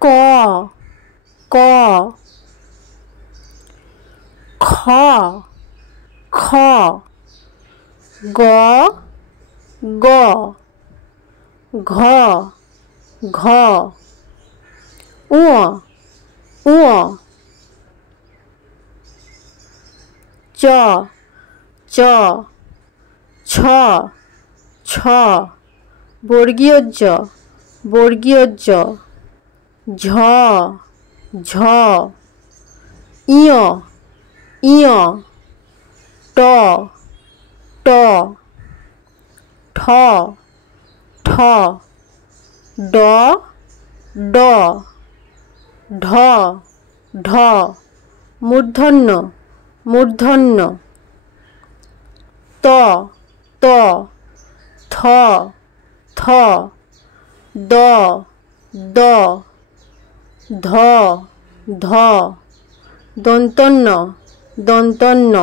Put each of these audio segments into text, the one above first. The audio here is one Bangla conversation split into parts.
ক ক খ খ গ গ ঘ ঘ উ উ চ চ ছ ছ বর্গীয় জ বর্গীয় জ ঝ ঝ ইয় ইয় ট ট ঠ ঠ ড ড ঢ ঢ মূর্ধন্য মূর্ধন্য ত ত থ থ দ দ ধ ধ দন্তন্য দন্তন্য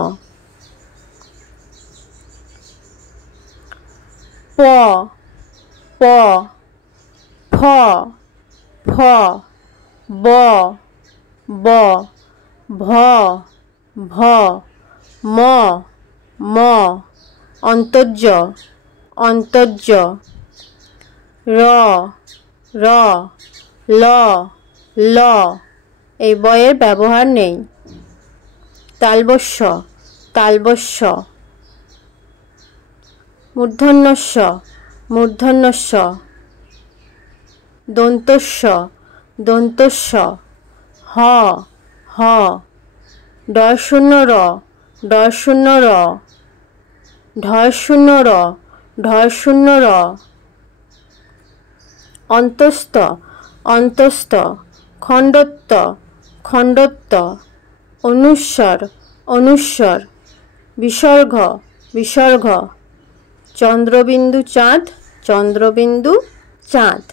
প প ফ ফ ব ব ভ ভ ম ম অন্তর্য অন্তর্য র র ল ল এই বয়ের ব্যবহার নেই তালবস্য তালবস্য মূর্ধন্যস্য মূর্ধন্যস্য দন্তস্য দন্তস্য হ হ ডয় শূন্য র ডয় শূন্য র ঢয় শূন্য র ঢয় শূন্য র অন্তস্থ অন্তস্থ খণ্ডত্ব খণ্ডত্ব অনুস্বর অনুস্বর বিসর্গ বিসর্গ চন্দ্রবিন্দু চাঁদ চন্দ্রবিন্দু চাঁদ